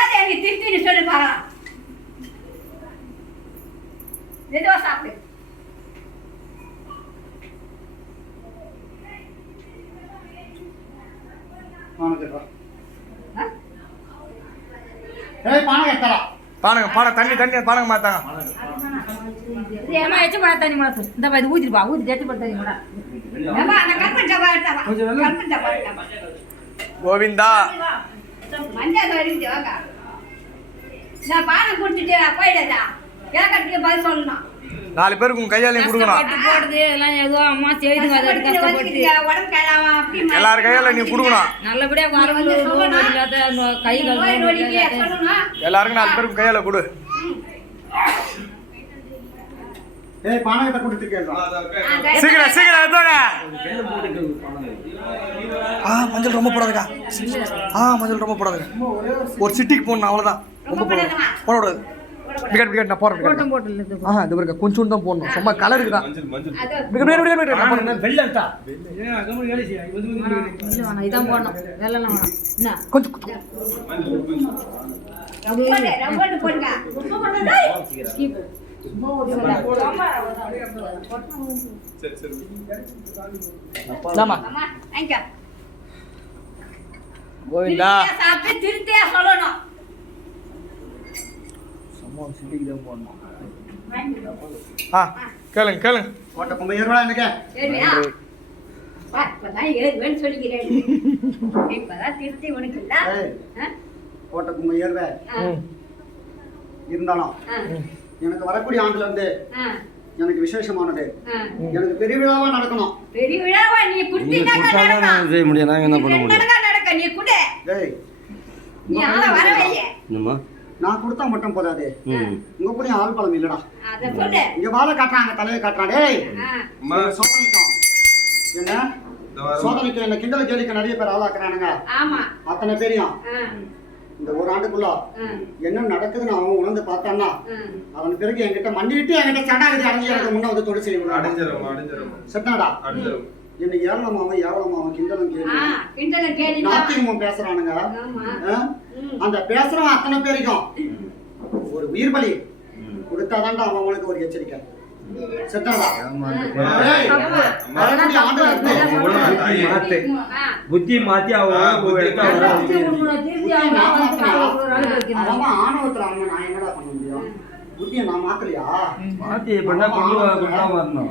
எப்படியாவது என்னை திருப்தின்னு சொல்லி பாரு. மெதுவா சாப்பிடு. பானங்க தண்ணி பானங்க மாத்தாங்க. ஏமா எச்ச பட தண்ணி மாத்து. இந்த பாய் ஊத்திடுப்பா. ஊத்தி எச்ச பட தண்ணி மாடா. ஏமா அந்த கற்பன் டப்பா எடுத்தா. கற்பன் டப்பா எடுத்தா. கோவிந்தா. மஞ்சள் வரிஞ்சு வாங்க. நான் பானம் குடிச்சிட்டு போய்டடா. கேக்கறதுக்கு பதில் சொல்லணும். 4 பேருக்கு உங்க கையால கொடுக்கணும். போடுது எல்லாம் ஏதோ அம்மா செய்துங்க அத கஷ்டப்பட்டு உடம்பு கேளாம அப்படி எல்லார் கையால நீ கொடுக்கணும். நல்லபடியா வரவங்க இல்லாத கை கால் நோடிக்கு சொல்லணும். எல்லாருக்கும் 4 பேருக்கு கையால கொடு. ஏய் பானகட்ட கொடுத்துக்கேடா. சீக்கிரம் எடுங்க. மஞ்சள் ரொம்ப போடாதடா. மஞ்சள் ரொம்ப போடாதடா. ஒரு சிட்டிக்கு போடணும் அவ்வளவுதான். ரொம்ப போடக்கூடாது. விக்கெட் நான் போறேன். இது பாருங்க கொஞ்சம் தான் போடணும். சும்மா கலருக்கு தான். விக்கெட் வெள்ளட்டா. இதான் போடணும். வெள்ளலாம் வேணாம். என்ன கொஞ்சம் ரப்பர் போடுங்க. ஸ்கிப் கோவிந்தா சாப்பிட்டு திருத்தியா சொல்லணும். கேளுங்க. கோட்டை கொம்பை ஏறுவா எனக்கு. கோட்டை கொம்பை ஏறுவே. இருந்தாலும் எனக்கு வரக்கூடிய ஆண்டுல இருந்து எனக்கு விசேஷமானது. எனக்கு பெரிய விழாவா நடக்கணும். பெரிய விழாவா நீ செய்ய முடியும். நாங்க என்ன பண்ண முடியும்? நீ குடு. ஏய் நீ ஆள வர வையே. என்னம்மா நான் கொடுத்தா மட்டும் போதாது. உங்க கூட ஆள் பலம் இல்லடா. அத சொல்லு. இங்க வாழ காட்டுறாங்க, தலையை காட்டுறாங்க. டேய் சோதனைக்கும் என்ன சோதனைக்கு என்ன கிண்டல் கேலிக்கு நிறைய பேர் ஆளாக்குறானுங்க. ஆமா அத்தனை தெரியும். இந்த ஒரு ஆண்டுக்குள்ள என்ன நடக்குதுன்னு அவன் உணர்ந்து பார்த்தான்னா அவன் பிறகு என்கிட்ட மண்டிட்டு என்கிட்ட சடாகதி அடைஞ்சிருக்கு. முன்ன வந்து தொடு செய்யணும். செட்டாடா இன்னைக்கு ஏவலமாவும் கிண்டலும் கேலி நாத்திகமும் பேசுறானுங்க. அந்த பேசுறவன் அத்தனை பேருக்கும் ஒரு உயிர் பலி கொடுத்தாதான்டா அவங்களுக்கு ஒரு எச்சரிக்கை. புத்தி மாத்தி ஆணவத்துல நான் என்னடா பண்ண முடியும்? புத்தியை நான் மாத்தலையா? மாத்தி பண்ணா கொண்டு வரணும்.